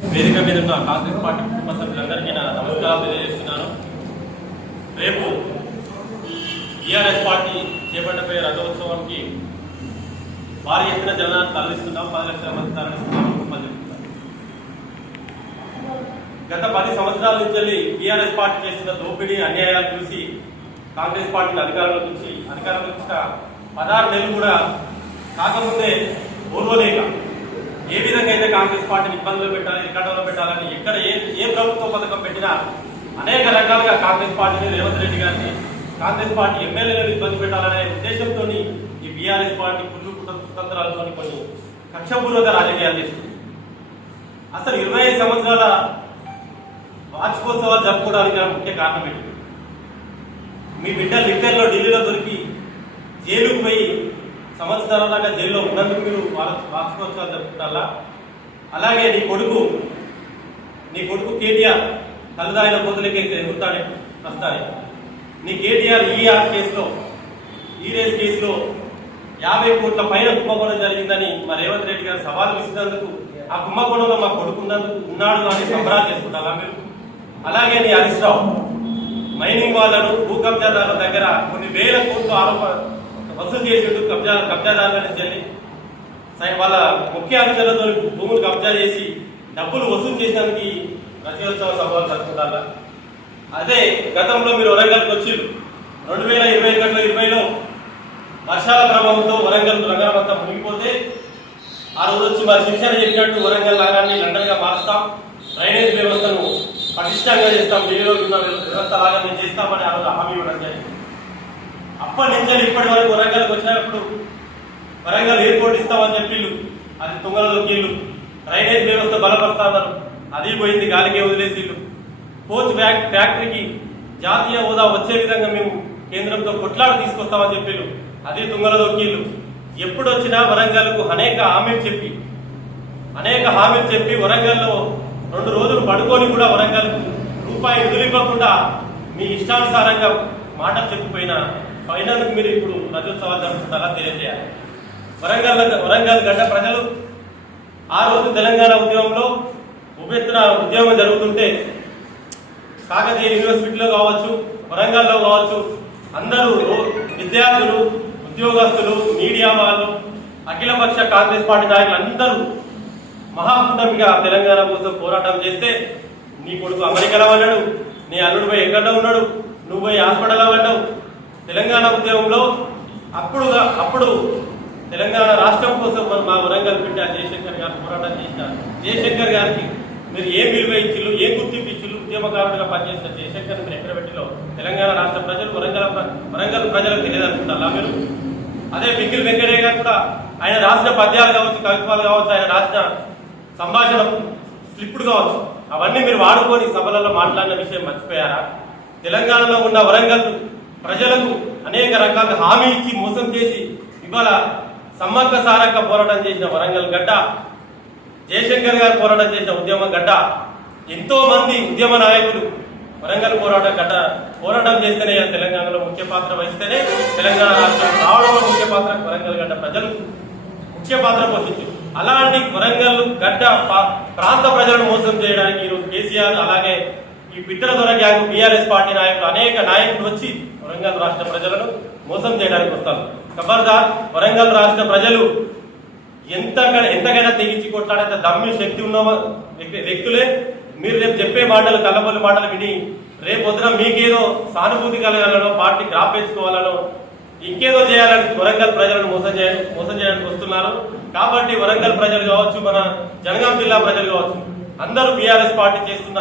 వేదిక మీద ఉన్న కాంగ్రెస్ పార్టీ కుటుంబ సభ్యులందరికీ నా నమస్కారాలు తెలియజేస్తున్నాను. రేపు టీఆర్ఎస్ పార్టీ చేపట్టబోయే రథోత్సవానికి భారీ ఎత్తున జనాన్ని తరలిస్తున్నాం. పది లక్షల మంది తరలిస్తున్నాం. కుటుంబాలు గత పది సంవత్సరాల నుంచి టీఆర్ఎస్ పార్టీ చేసిన దోపిడీ అన్యాయాలు చూసి కాంగ్రెస్ పార్టీని అధికారంలో నుంచి అధికారంలో వచ్చిన పదహారు నెలలు కూడా కాకముందే ఓర్వలేక ఏ విధంగా అయితే కాంగ్రెస్ పార్టీని ఇబ్బందులు పెట్టాలి ఇక్కడలో పెట్టాలని ఎక్కడ ఏ ఏ ప్రభుత్వ పథకం పెట్టినా అనేక రకాలుగా కాంగ్రెస్ పార్టీని రేవంత్ రెడ్డి గారిని కాంగ్రెస్ పార్టీ ఎమ్మెల్యేలను ఇబ్బంది పెట్టాలనే ఉద్దేశంతో ఈ బీఆర్ఎస్ పార్టీ కుళ్ళు కుతంత్రాలతో కొన్ని కక్షపూర్వక రాజకీయాలు చేస్తుంది. అసలు ఇరవై ఐదు సంవత్సరాల వార్షికోత్సవాలు జరుపుకోవడానికి ముఖ్య కారణం ఏంటి? మీ బిడ్డ లిక్కర్లో ఢిల్లీలో దొరికి జైలుకు పోయి సంవత్సరాల దాకా జైల్లో ఉన్నందుకు మీరు వార్షికోత్సవాలు జరుపుకుంటారా? అలాగే నీ కొడుకు నీ కొడుకు కేటీఆర్ కలుదాయిన కోతులకేసి ఎగురుతాడే వస్తాడే. నీ కేటీఆర్ ఈఆర్ కేసులో ఈ రేస్ కేసులో యాభై కోట్ల పైన కుంభకోణం జరిగిందని మా రేవంత్ రెడ్డి గారు సవాల్ ఇచ్చినందుకు ఆ కుంభకోణంలో మా కొడుకు ఉన్నందుకు ఉన్నాడు అని సంబరాలు చేసుకుంటారా మీరు? అలాగే నీ హరీష్ మైనింగ్ వాళ్ళను భూ కబ్జాదారుల దగ్గర కొన్ని వేల కోట్ల ఆరోపణ వసూలు చేసిండు కబ్జా కబ్జాదారుల నుంచి వెళ్ళి వాళ్ళ ముఖ్య అంశాలతో భూములు కబ్జా చేసి డబ్బులు వసూలు చేసినందుకు ఈ సభలు జరుపుకుంటారా? అదే గతంలో మీరు వరంగల్కి వచ్చి రెండు వేల ఇరవై ఒకటిలో ఇరవైలో వర్షాల ప్రభావంతో వరంగల్ రంగం అంతా మునిగిపోతే ఆ రోజు వచ్చి మా శిక్షణ చెప్పినట్టు వరంగల్ నగరాన్ని లండన్గా మారుస్తాం. డ్రైనేజ్ వ్యవస్థను పటిష్టంగా చేస్తాం. ఢిల్లీలో ఉన్న వ్యవస్థ లాగా మేము చేస్తామని ఆ రోజు హామీ ఇవ్వడం జరిగింది. అప్పటి నుంచి ఇప్పటి వరకు వరంగల్కి వచ్చినప్పుడు వరంగల్ ఎయిర్పోర్ట్ ఇస్తామని చెప్పిళ్ళు. అది తుంగలదొక్కిళ్ళు డ్రైనేజ్ వ్యవస్థ బలపరుస్తామన్నారు అది పోయింది గాలికే వదిలేసిళ్ళు. కోచ్ ఫ్యాక్- ఫ్యాక్టరీకి జాతీయ హోదా వచ్చే విధంగా మేము కేంద్రంతో కొట్లాడు తీసుకొస్తామని చెప్పిళ్ళు. అది తుంగలదొక్కిళ్ళు ఎప్పుడు వచ్చినా వరంగల్కు అనేక హామీలు చెప్పి అనేక హామీలు చెప్పి వరంగల్లో రెండు రోజులు పడుకొని కూడా వరంగల్ రూపాయి వదిలివ్వకుండా మీ ఇష్టానుసారంగా మాటలు చెప్పిపోయిన ఫైనల్ మీరు ఇప్పుడు రజోత్సవాలు జరుపుకుంటారా తెలియజేయాలి. వరంగల్ వరంగల్ గడ్డ ప్రజలు ఆ రోజు తెలంగాణ ఉద్యమంలో ఉపెత్తున ఉద్యమం జరుగుతుంటే కాకతీయ యూనివర్సిటీలో కావచ్చు వరంగల్లో కావచ్చు అందరూ విద్యార్థులు ఉద్యోగస్తులు మీడియా వాళ్ళు అఖిలపక్ష కాంగ్రెస్ పార్టీ నాయకులు అందరూ మహాకూటమిగా తెలంగాణ కోసం పోరాటం చేస్తే నీ కొడుకు అమెరికాలో ఉన్నాడు నీ అల్లుడు పోయి ఎక్కడ ఉన్నాడు నువ్వు పోయి హాస్పిటల్లో ఉన్నావు తెలంగాణ ఉద్యమంలో అప్పుడు అప్పుడు తెలంగాణ రాష్ట్రం కోసం మన మా వరంగల్ బిడ్డ జయశంకర్ గారు పోరాటం చేసిన జయశంకర్ గారికి మీరు ఏం విలువ ఇచ్చిల్లు ఏ గుర్తింపు ఇచ్చిల్లు ఉద్యమకారుడిగా పనిచేసిన జయశంకర్ మీరు ఎక్కడ పెట్టిలో? తెలంగాణ రాష్ట్ర ప్రజలు వరంగల్ వరంగల్ ప్రజలకు తెలియదనుకుంటారా మీరు? అదే మిగిల్ వెంకటయ్య గారు కూడా ఆయన రాసిన పద్యాలు కావచ్చు కవిత్వాలు కావచ్చు ఆయన రాసిన సంభాషణ స్లిప్పుడు కావచ్చు. అవన్నీ మీరు వాడుకొని సభలలో మాట్లాడిన విషయం మర్చిపోయారా? తెలంగాణలో ఉన్న వరంగల్ ప్రజలకు అనేక రకాల హామీ ఇచ్చి మోసం చేసి ఇవాళ సమ్మక్క సారక్క పోరాటం చేసిన వరంగల్ గడ్డ జయశంకర్ గారు పోరాటం చేసిన ఉద్యమం గడ్డ ఎంతో మంది ఉద్యమ నాయకులు వరంగల్ పోరాటం గడ్డ పోరాటం చేస్తేనే తెలంగాణలో ముఖ్య పాత్ర వహిస్తేనే తెలంగాణ రాష్ట్రం రావడంలో ముఖ్య పాత్ర వరంగల్ గడ్డ ప్రజలు ముఖ్య పాత్ర పోషించారు. అలాంటి వరంగల్ గడ్డ పా- ప్రాంత ప్రజలను మోసం చేయడానికి ఈరోజు కేసీఆర్ అలాగే ఈ పిట్టల దొర గ్యాంగ్ బీఆర్ఎస్ పార్టీ నాయకులు అనేక నాయకులు వచ్చి వరంగల్ రాష్ట్ర ప్రజలను మోసం చేయడానికి వస్తారు ఖబర్దార్ వరంగల్ రాష్ట్ర ప్రజలు ఎంతగా ఎంతకైనా తెగించి కొట్లాడేంత దమ్మి శక్తి ఉన్న వ్యక్తి- వ్యక్తులే మీరు రేపు చెప్పే మాటలు కళ్ళబొల్లి మాటలు విని రేపు వద్దున మీకేదో సానుభూతి కలగాలనో పార్టీ గ్రాపేసుకోవాలనో ఇంకేదో చేయాలని వరంగల్ ప్రజలను మోసం చేయ మోసం చేయడానికి వస్తున్నారు. కాబట్టి వరంగల్ ప్రజలు కావచ్చు మన జనగాం జిల్లా ప్రజలు కావచ్చు అందరూ బీఆర్ఎస్ పార్టీ చేస్తున్న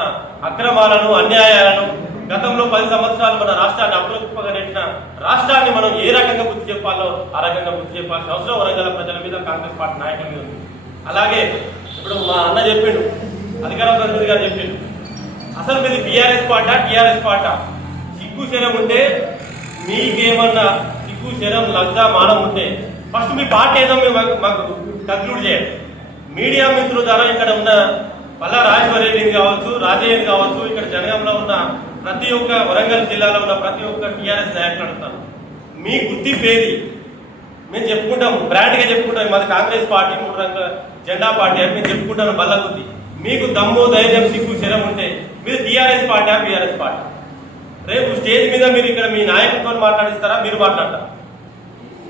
అక్రమాలను అన్యాయాలను గతంలో పది సంవత్సరాలు మన రాష్ట్రాన్ని అప్రూపంగా నెట్టిన రాష్ట్రాన్ని మనం ఏ రకంగా గుర్తు చెప్పాలో ఆ రకంగా గుర్తు చెప్పాల్సిన అవసరం వరంగల్ ప్రజల మీద కాంగ్రెస్ పార్టీ నాయకుల మీద ఉంది. అలాగే ఇప్పుడు మా అన్న చెప్పిండు అధికార ప్రతినిధి గారు చెప్పిండు. అసలు మీది బీఆర్ఎస్ పాట టీఆర్ఎస్ పాట సిగ్గు శరం ఉంటే మీకేమన్నా సిగ్గు శరం లజ్జ మానం ఉంటే ఫస్ట్ మీ పార్టీ ఏదో మేము మాకు- కంక్లూడ్ చేయండి. మీడియా మిత్రుల ద్వారా ఇక్కడ ఉన్న పల్లా రాజేశ్వర కావచ్చు రాజయ్యని కావచ్చు ఇక్కడ జన ప్రతి ఒక్క వరంగల్ జిల్లాలో ఉన్న ప్రతి ఒక్క టీఆర్ఎస్ నాయకులు అడుగుతాను మీ గుర్తింపు ఏది మేము చెప్పుకుంటాం బ్రాండ్గా చెప్పుకుంటాం మాది కాంగ్రెస్ పార్టీ మూడు రంగుల జెండా పార్టీ అని మేము చెప్పుకుంటాను బల్ల గుద్ది మీకు దమ్ము ధైర్యం సిగ్గు శరం ఉంటే మీరు టీఆర్ఎస్ పార్టీ బీఆర్ఎస్ పార్టీ. రేపు స్టేజ్ మీద మీరు ఇక్కడ మీ నాయకులతో మాట్లాడిస్తారా? మీరు మాట్లాడతారా?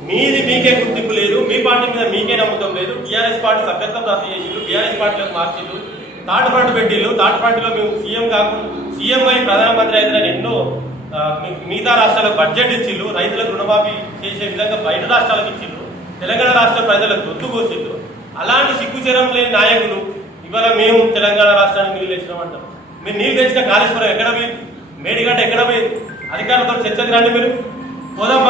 మీది మీకే గుర్తింపు లేదు. మీ పార్టీ మీద మీకే నమ్మకం లేదు. టీఆర్ఎస్ పార్టీ సభ్యత్వం రద్దు చేసిండ్రు. టీఆర్ఎస్ పార్టీలోకి మార్చిండ్రు. థర్డ్ పార్టీ పెట్టిళ్ళు థర్డ్ పార్టీలో మేము సీఎం కాకుండా సీఎం అయి ప్రధానమంత్రి అయితే ఎన్నో మిగతా రాష్ట్రాలకు బడ్జెట్ ఇచ్చిళ్ళు రైతులకు రుణమాఫీ చేసే విధంగా బయట రాష్ట్రాలకు ఇచ్చిళ్ళు తెలంగాణ రాష్ట్ర ప్రజలకు గొంతు అలాంటి సిగ్గుచరం లేని నాయకులు ఇవాళ మేము తెలంగాణ రాష్ట్రానికి నీళ్ళు తెచ్చినామంటాం. మీరు నీళ్ళు తెచ్చిన కాళేశ్వరం ఎక్కడ పోయింది? మేడిగడ్డ ఎక్కడ పోయింది? అధికారులతో చర్చకు రండి మీరు. పోదాం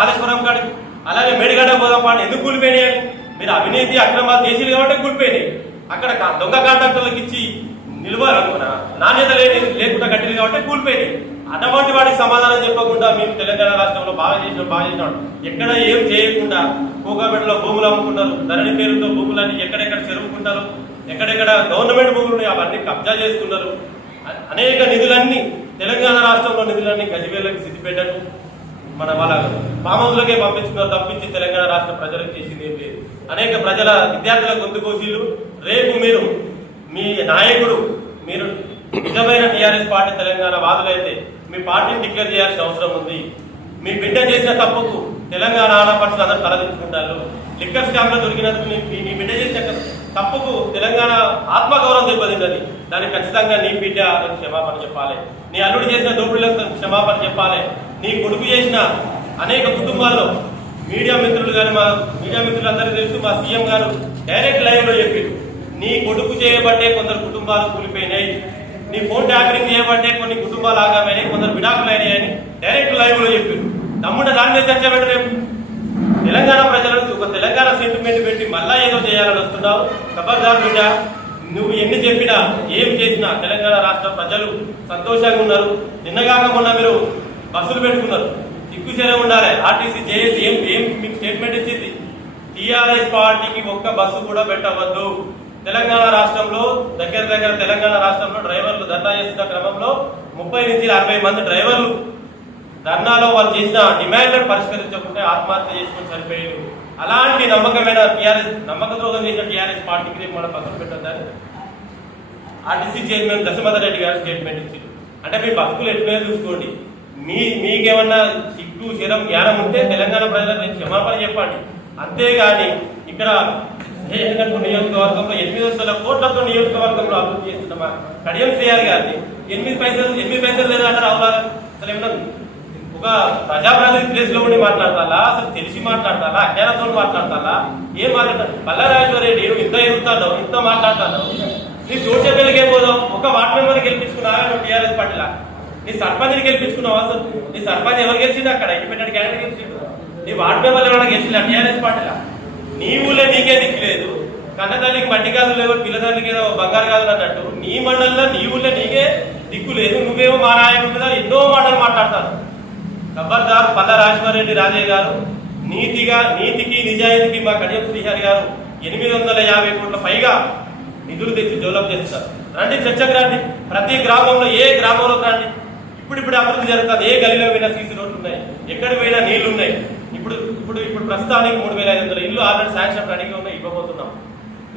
కాళేశ్వరం కాడికి. అలాగే మేడిగడ్డ పోదాం పాటు ఎందుకు కూలిపోయినాయి? మీరు అవినీతి అక్రమాలు చేసి కాబట్టి కూలిపోయినాయి. అక్కడ దొంగ కాంట్రాక్టర్లకు ఇచ్చి నిల్వ నాణ్యత లేని లేకుండా కట్టింది కాబట్టి కూలిపోయింది. అటువంటి వాడికి సమాధానం చెప్పకుండా మేము తెలంగాణ రాష్ట్రంలో బాగా చేసినాం బాగా చేసినాం. ఎక్కడ ఏం చేయకుండా కోకాబెట్టలో భూములు అమ్ముకుంటారు. ధరణి పేరుతో భూములన్నీ ఎక్కడెక్కడ చెరువుకుంటారు? ఎక్కడెక్కడ గవర్నమెంట్ భూములు ఉన్నాయి? అవన్నీ కబ్జా చేసుకున్నారు. అనేక నిధులన్నీ తెలంగాణ రాష్ట్రంలో నిధులన్నీ గజివేలకు సిద్ధిపేటకు మన వాళ్ళ పామందులకే పంపించుకున్నారు తప్పించి తెలంగాణ రాష్ట్ర ప్రజలకు చేసింది ఏం లేదు. అనేక ప్రజల విద్యార్థుల గొంతుకోసీలు రేపు మీరు మీ నాయకుడు మీరు నిజమైన టీఆర్ఎస్ పార్టీ తెలంగాణ వాదులైతే మీ పార్టీని డిక్లేర్ చేయాల్సిన అవసరం ఉంది. మీ బిడ్డ చేసిన తప్పుకు తెలంగాణ ఆడపడుతులు అందరూ తలదించుకుంటారు లిక్కర్ స్కామ్లో దొరికినందుకు మీ- బిడ్డ చేసిన తప్పుకు తెలంగాణ ఆత్మగౌరవం దెబ్బతిన్నది. దానికి ఖచ్చితంగా నీ బిడ్డ క్షమాపణ చెప్పాలి. నీ అల్లుడు చేసిన దోపిడీలకు క్షమాపణ చెప్పాలి. నీ కొడుకు చేసిన అనేక కుటుంబాల్లో మీడియా మిత్రులు కానీ మా మీడియా మిత్రులందరూ తెలుసు మా సీఎం గారు డైరెక్ట్ లైవ్లో చెప్పారు. నీ కొడుకు చేయబట్టే కొందరు కుటుంబాలు కూలిపోయినాయి. నీ ఫోన్ ట్యాపరింగ్ చేయబట్టే కొన్ని కుటుంబాలు ఆగామైనాయి కొందరు విడాకులు అయినాయని డైరెక్ట్ లైవ్లో చెప్పారు. తమ్ముడు దాని మీద చర్చ పెట్టలేము తెలంగాణ ప్రజలకు ఒక తెలంగాణ సెంటిమెంట్ పెట్టి మళ్ళా ఏదో చేయాలని వస్తున్నావు? ఖబర్దార్ బిడ్డ నువ్వు ఎన్ని చెప్పినా ఏం చేసినా తెలంగాణ రాష్ట్ర ప్రజలు సంతోషంగా ఉన్నారు. నిన్నగాక మొన్న మీరు బస్సులు పెట్టుకున్నారు. సిగ్గుచర్య ఉండాలి. ఆర్టీసీ జేఏసీ ఏం ఏం మీకు స్టేట్మెంట్ ఇచ్చింది? టీఆర్ఎస్ పార్టీకి ఒక్క బస్సు కూడా పెట్టవద్దు. తెలంగాణ రాష్ట్రంలో దగ్గర దగ్గర తెలంగాణ రాష్ట్రంలో డ్రైవర్లు ధర్నా చేస్తున్న క్రమంలో ముప్పై నుంచి అరవై మంది డ్రైవర్లు ధర్నాలో వాళ్ళు చేసిన డిమాండ్లను పరిష్కరించకుంటే ఆత్మహత్య చేసుకుని చనిపోయారు అలాంటి నమ్మకమైన టీఆర్ఎస్ నమ్మక ద్రోహం చేసిన టీఆర్ఎస్ పార్టీకి రేపు మనం పక్కన పెట్టద్దని ఆర్టీసీ చైర్మన్ దశమధ రెడ్డి గారు స్టేట్మెంట్ ఇచ్చారు అంటే మీ బతుకులు ఎట్లే చూసుకోండి. మీ మీకేమన్నా సిగ్గు శరం జ్ఞానం ఉంటే తెలంగాణ ప్రజలకు క్షమాపణ చెప్పండి. అంతేగాని ఇక్కడ జయశంకర్పూర్ నియోజకవర్గంలో ఎనిమిది వందల కోట్లతో నియోజకవర్గంలో అభివృద్ధి చేస్తున్నామా కడియం చేయాలి కానీ ఎనిమిది పైసలు ఎనిమిది పైసలు లేదా అంటారు అవునా? అసలు ఏమన్నా ఒక ప్రజాప్రతినిధి ప్లేస్లో ఉండి మాట్లాడతారా? అసలు తెలిసి మాట్లాడతారా? అజ్ఞానంతో మాట్లాడతారా? ఏం మాట్లాడతారు? పల్లారాజేశ్వర రెడ్డి నువ్వు ఇంత ఎదుగుతాడో ఇంత మాట్లాడతాడో. నీ సోషల్ మీదకి ఏం పోదాం? ఒక వార్డు మెంబర్ గెలిపించుకున్నా టీఆర్ఎస్ పార్టీలా? నీ సర్పంచ్ని గెలిపించుకున్న అసలు? నీ సర్పంచ్ ఎవరు గెలిచిండు అక్కడ? ఇండిపెండెంట్ క్యాండిడేట్ గెలిచిండు. నీ వార్డు మెంబర్ ఎవరైనా గెలిచిందా టీఆర్ఎస్ పార్టీలా? నీ ఊళ్ళో నీకే దిక్కు లేదు. కన్నతల్లికి మట్టి గాజులు లేవు పిల్లతల్లికి ఏదో బంగారు గాజులు అన్నట్టు. నీ మండలంలో నీ ఊళ్ళో నీకే దిక్కు లేదు. నువ్వేమో మా నాయకుడి ఎన్నో మాటలు మాట్లాడతాను ఖబర్దార్ పల్ల రాజేశ్వరరెడ్డి రాజయ్య గారు నీతిగా నీతికి నిజాయితీకి మా కడియం శ్రీహరి గారు ఎనిమిది వందల యాభై కోట్ల పైగా నిధులు తెచ్చి డెవలప్ చేస్తారు రండి చర్చకు రండి. ప్రతి గ్రామంలో ఏ గ్రామంలో రండి. ఇప్పుడు ఇప్పుడు అభివృద్ధి జరుగుతుంది. ఏ గలిలో పోయినా సీసీ రోడ్లు ఉన్నాయి ఎక్కడ పోయినా నీళ్ళు ఉన్నాయి ఇప్పుడు ఇప్పుడు ఇప్పుడు ప్రస్తుతానికి మూడు వేల ఐదు వందల ఇల్లు ఆల్రెడీ శాంక్షన్ రెడీగా ఉన్నాయి ఇవ్వబోతున్నాం.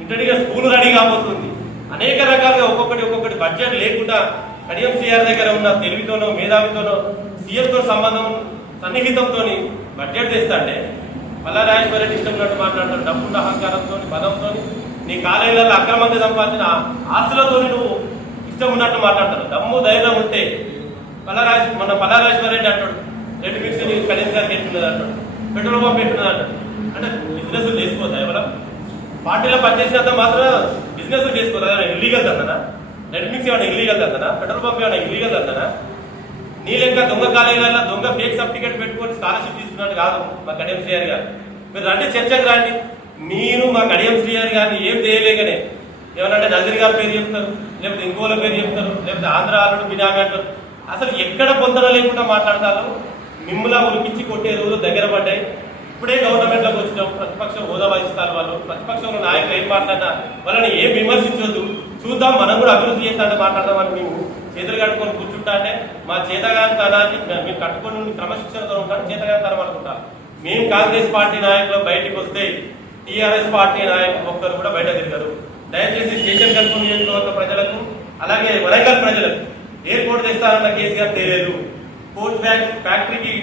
ఇంటర్గా స్కూల్ రెడీ కాబోతుంది. అనేక రకాలుగా ఒక్కొక్కటి ఒక్కొక్కటి బడ్జెట్ లేకుండా కడియం సిఆర్ దగ్గర ఉన్న తెలివితోనో మేధావితోనో సీఎంతో సంబంధం సన్నిహితంతో బడ్జెట్ తెస్తాంటే మళ్ళా రాజేశ్వర రెడ్డి ఇష్టం ఉన్నట్టు మాట్లాడతాడు. డబ్బున్న అహంకారంతో మదంతో నీ కాలేజీలలో అక్రమంగా సంపాదించిన ఆస్తులతో నువ్వు ఇష్టం ఉన్నట్టు మాట్లాడతాడు. దమ్ము ధైర్యం ఉంటే పల్లరాజ మన పల్లారాజేశ్వర రెడ్డి అంటాడు. రెడ్డి మిక్స్ కడియం గారికి ఎట్టున్నది అంటాడు. పెట్రోల్ పంప్ ఎట్టున్నది అంటాడు. అంటే బిజినెస్ చేసుకోవద్దా ఎవరు? పార్టీలో పనిచేసినంత మాత్రం బిజినెస్ చేసుకోదా? ఇల్లీగల్ దందనా రెడ్ మిక్స్ ఏమైనా ఇల్లీగల్ దందనా పెట్రోల్ పంప్ ఏమైనా ఇల్లీగల్ దందనా నీ లెక్క దొంగ కాలేజీలలో దొంగ ఫేక్ సర్టిఫికేట్ పెట్టుకొని స్కాలర్షిప్ తీసుకున్నాడు కాదు మా కడియం శ్రీహరి గారు. మీరు రండి చర్చకు రండి. మీరు మా కడియం శ్రీహరి గారిని ఏం చేయలేకనే. ఏమన్నా నజీర్ గారి పేరు చెప్తారు లేకపోతే ఇంకోల పేరు చెప్తారు లేకపోతే ఆంధ్ర ఆలుడు బినామీ అంటారు. అసలు ఎక్కడ పొందన లేకుండా మాట్లాడతారు? మిమ్మలా ఉరికిచ్చి కొట్టే రోజులు దగ్గర పడ్డాయి. ఇప్పుడే గవర్నమెంట్లోకి వచ్చినాం. ప్రతిపక్షం హోదా వహిస్తారు వాళ్ళు. ప్రతిపక్షంలో నాయకులు ఏం మాట్లాడినా వాళ్ళని ఏం విమర్శించొద్దు. చూద్దాం మనం కూడా అభివృద్ధి చేస్తామని మాట్లాడదామని మేము చేతులు కట్టుకొని కూర్చుంటా అంటే మా చేతగాని తనాన్ని మేము కట్టుకొని క్రమశిక్షణతో ఉంటాం చేతగాని అనుకుంటాం మేము కాంగ్రెస్ పార్టీ నాయకులు బయటికి వస్తే టీఆర్ఎస్ పార్టీ నాయకులు ఒక్కరు కూడా బయట తిరగరు. దయచేసి స్టేషన్ కల్పన నియోజకవర్గ ప్రజలకు అలాగే వరంగల్ ప్రజలకు ఎయిర్పోర్ట్ తెస్తారన్న కేసీఆర్ తేలేదు. పోర్ట్ బ్యాంక్ ఫ్యాక్టరీకి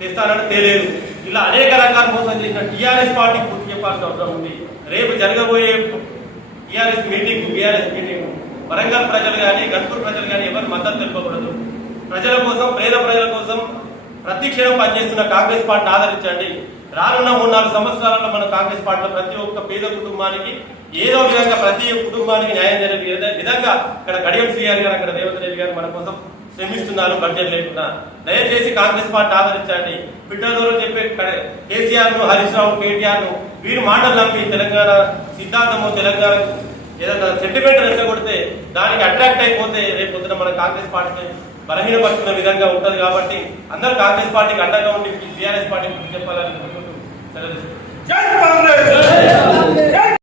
తెస్తారని తేలేదు. ఇలా అనేక రకాల మోసం చేసిన టీఆర్ఎస్ పార్టీ గుర్తు చెప్పాల్సిన అవసరం ఉంది. రేపు జరగబోయే TRS meeting BRS meeting Warangal ప్రజలు కానీ గన్పూర్ ప్రజలు కానీ ఎవరు మద్దతు తెలుపకూడదు. ప్రజల కోసం పేద ప్రజల కోసం ప్రతి క్షణం పనిచేస్తున్న కాంగ్రెస్ పార్టీని ఆదరించండి. రానున్న మూడు నాలుగు సంవత్సరాలలో మన కాంగ్రెస్ పార్టీలో ప్రతి ఒక్క పేద కుటుంబానికి ఏదో విధంగా ప్రతి కుటుంబానికి న్యాయం జరిగే విధంగా ఇక్కడ గడియం శ్రీఆర్ గారు అక్కడ రేవంత్ రెడ్డి గారు మన కోసం శ్రమిస్తున్నారు బడ్జెట్ లేకుండా. దయచేసి కాంగ్రెస్ పార్టీ ఆదరించండి. పిట్టలూరు చెప్పే కేసీఆర్ను హరీష్ రావు కేటీఆర్ను వీరు మాటలు నమ్మి తెలంగాణ సిద్ధాంతము తెలంగాణ ఏదైనా సెంటిమెంట్ రెచ్చగొడితే దానికి అట్రాక్ట్ అయిపోతే రేపు పొద్దున మన కాంగ్రెస్ పార్టీని బలహీనపరుచుకున్న విధంగా ఉంటుంది కాబట్టి అందరూ కాంగ్రెస్ పార్టీకి అండగా ఉండి టీఆర్ఎస్ పార్టీకి చెప్పాలని జై కాంగ్రెస్!